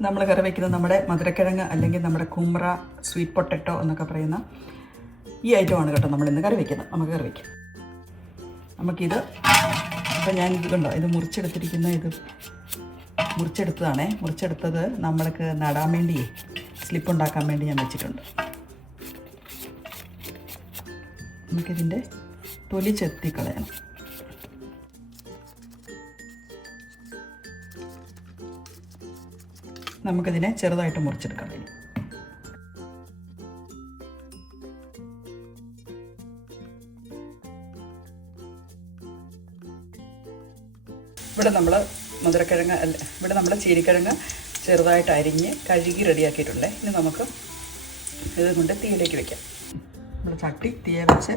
നമ്മൾ കറി വയ്ക്കുന്നത് നമ്മുടെ മധുരക്കിഴങ്ങ് അല്ലെങ്കിൽ നമ്മുടെ കുമ്ര സ്വീറ്റ് പൊട്ടറ്റോ എന്നൊക്കെ പറയുന്ന ഈ ഐറ്റമാണ് കേട്ടോ നമ്മൾ ഇന്ന് കറി വയ്ക്കുന്നത് നമുക്ക് കറി വയ്ക്കാം നമുക്കിത് ഇപ്പം ഞാൻ ഇത് കണ്ടോ? ഇത് മുറിച്ചെടുത്തിരിക്കുന്ന ഇത് മുറിച്ചെടുത്തതാണേ. മുറിച്ചെടുത്തത് നമ്മൾക്ക് നടാൻ വേണ്ടി സ്ലിപ്പ് ഉണ്ടാക്കാൻ വേണ്ടി ഞാൻ വെച്ചിട്ടുണ്ട്. നമുക്കിതിന്റെ തൊലി ചെത്തി കളയണം. നമുക്കിതിനെ ചെറുതായിട്ട് മുറിച്ചെടുക്കാം. ഇവിടെ നമ്മൾ മധുരക്കിഴങ്ങ് അല്ല ഇവിടെ നമ്മൾ ചീരിക്കിഴങ്ങ് ചെറുതായിട്ട് അരിഞ്ഞ് കഴുകി റെഡിയാക്കിയിട്ടുണ്ട്. ഇനി നമുക്ക് ഇത് കൊണ്ട് തീയിലേക്ക് വെക്കാം. നമ്മൾ ചട്ടി തീയെ വെച്ച്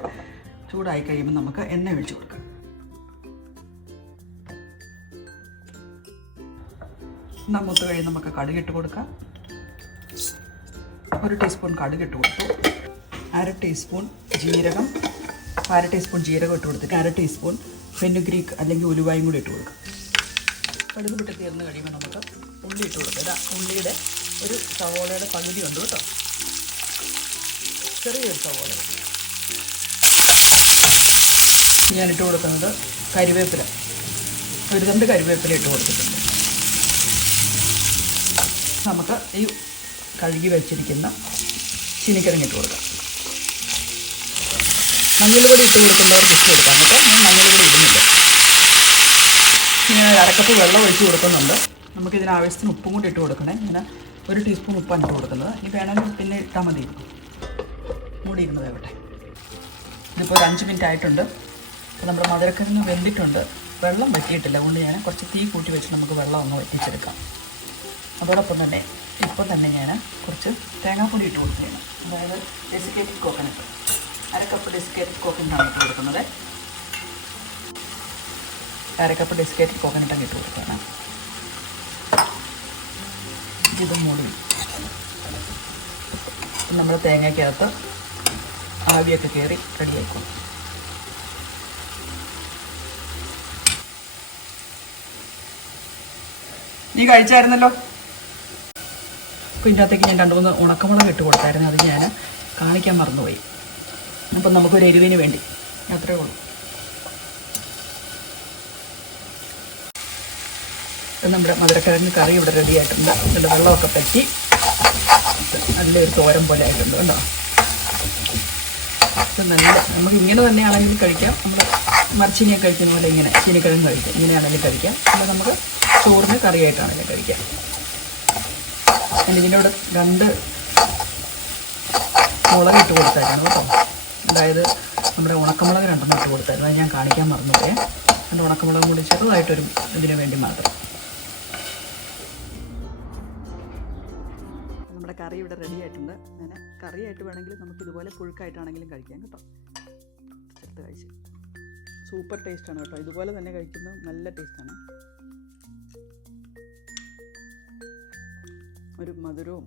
ചൂടായി കഴിയുമ്പോൾ നമുക്ക് എണ്ണ ഒഴിച്ച് കൊടുക്കാം. മൂത്ത് കഴിഞ്ഞ് നമുക്ക് കടുകിട്ട് കൊടുക്കാം. ഒരു ടീസ്പൂൺ കടുകിട്ട് കൊടുത്തു. അര ടീസ്പൂൺ ജീരകം അര ടീസ്പൂൺ ജീരകം ഇട്ട് കൊടുത്തിട്ട് അര ടീസ്പൂൺ ഫെനുഗ്രീക്ക് അല്ലെങ്കിൽ ഉലുവായും കൂടി ഇട്ട് കൊടുക്കാം. കടുക് വിട്ട് തീർന്ന് കഴിയുമ്പോൾ നമുക്ക് ഉള്ളി ഇട്ട് കൊടുക്കാം. ഇതാ ഉള്ളിയുടെ ഒരു സവോളയുടെ പകുതി ഉണ്ട് കേട്ടോ. ചെറിയൊരു സവോള. ഞാൻ ഇട്ട് കൊടുക്കുന്നത് കരിവേപ്പില. ഒരു രണ്ട് കരിവേപ്പില ഇട്ട് കൊടുത്തിട്ടുണ്ട്. നമുക്ക് ഈ കഴുകി വെച്ചിരിക്കുന്ന ചീനിക്കിഴങ്ങ് ഇട്ട് കൊടുക്കാം. മഞ്ഞൾ പൊടി ഇട്ട് കൊടുക്കുന്നവർക്ക് ഇട്ട് കൊടുക്കാം കേട്ടോ. ഞാൻ മഞ്ഞൾ പൊടി ഇടുന്നില്ല. ഇങ്ങനെ അരക്കപ്പ് വെള്ളം ഒഴിച്ച് കൊടുക്കുന്നുണ്ട്. നമുക്കിതിന് ആവശ്യത്തിന് ഉപ്പും കൂടി ഇട്ട് കൊടുക്കണേ. ഇങ്ങനെ ഒരു ടീസ്പൂൺ ഉപ്പാണ് ഇട്ട് കൊടുക്കുന്നത്. ഇനി വേണമെങ്കിൽ പിന്നെ ഇട്ടാൽ മതി. മൂടി ഇരുന്നത് ആവട്ടെ ഇതിപ്പോൾ ഒരു അഞ്ച് മിനിറ്റ് ആയിട്ടുണ്ട്. അപ്പോൾ നമ്മുടെ മധുരക്കിഴങ്ങ് വെന്തിട്ടുണ്ട്. വെള്ളം വറ്റിയിട്ടില്ല അതുകൊണ്ട് ഞാൻ കുറച്ച് തീ കൂട്ടി വെച്ച് നമുക്ക് വെള്ളം ഒന്ന് വറ്റിച്ചെടുക്കാം. അതോടൊപ്പം തന്നെ ഇപ്പം തന്നെ ഞാൻ കുറച്ച് തേങ്ങാപ്പൊടി ഇട്ട് കൊടുക്കുകയാണ്. അതായത് ഡെസിക്കേറ്റഡ് കോക്കനട്ട് അര കപ്പ് ഡെസിക്കേറ്റഡ് കോക്കനട്ടാണ് ഇട്ട് കൊടുക്കുന്നത്. അര കപ്പ് ഡെസിക്കേറ്റഡ് കോക്കനട്ടാണ് ഇട്ട് കൊടുക്കുകയാണ്. ഇത് മൂടി നമ്മൾ തേങ്ങയ്ക്കകത്ത് ആവിയൊക്കെ കയറി റെഡിയാക്കും. നീ കഴിച്ചായിരുന്നല്ലോ? പിന്നെ അകത്തേക്ക് ഞാൻ രണ്ട് മൂന്ന് ഉണക്കമുളക് ഇട്ട് കൊടുത്തായിരുന്നു അത് ഞാൻ കാണിക്കാൻ മറന്നുപോയി. അപ്പം നമുക്കൊരു എരിവിന് വേണ്ടി. അത്രേ ഉള്ളൂ. നമ്മുടെ മധുരക്കിഴങ്ങ് കറി ഇവിടെ റെഡി ആയിട്ടുണ്ട്. ഇതിന്റെ വെള്ളമൊക്കെ പറ്റി നല്ലൊരു തോരൻ പോലെ ആയിട്ടുണ്ട് കേട്ടോ. നല്ല നമുക്ക് ഇങ്ങനെ തന്നെയാണെങ്കിൽ കഴിക്കാം. നമ്മൾ മരച്ചീനിയൊക്കെ കഴിക്കുന്ന പോലെ ഇങ്ങനെ ചീനിക്കിഴങ്ങ് കഴിക്കാം. ഇങ്ങനെയാണെങ്കിലും കഴിക്കാം. അല്ല നമുക്ക് ചോറിന് കറിയായിട്ടാണെങ്കിലും കഴിക്കാം. ഞാൻ ഇതിനോട് രണ്ട് മുളക് ഇട്ട് കൊടുത്തായിരുന്നു കേട്ടോ. അതായത് നമ്മുടെ ഉണക്കമുളക് രണ്ടെണ്ണം ഇട്ട് കൊടുത്തായിരുന്നു അത് ഞാൻ കാണിക്കാൻ മറന്നുപോയേ. അതിന്റെ ഉണക്കമുളകും കൂടി ചെറുതായിട്ടൊരു ഇതിന് വേണ്ടി മാത്രം. നമ്മുടെ കറി ഇവിടെ റെഡി ആയിട്ടുണ്ട്. അങ്ങനെ കറിയായിട്ട് വേണമെങ്കിൽ നമുക്ക് ഇതുപോലെ പുഴുക്കായിട്ടാണെങ്കിലും കഴിക്കാം കേട്ടോ. എടുത്ത് കഴിച്ച്. സൂപ്പർ ടേസ്റ്റാണ് കേട്ടോ. ഇതുപോലെ തന്നെ കഴിക്കുന്നത് നല്ല ടേസ്റ്റാണ് ഒരു മധുരവും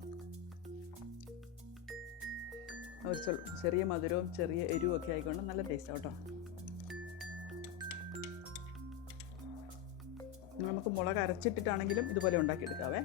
ഒരു ചെറിയ മധുരവും ചെറിയ എരിവും ഒക്കെ ആയിക്കൊണ്ട് നല്ല ടേസ്റ്റ് കേട്ടോ. നമുക്ക് മുളക് അരച്ചിട്ടിട്ടാണെങ്കിലും ഇതുപോലെ ഉണ്ടാക്കിയെടുക്കാവേ.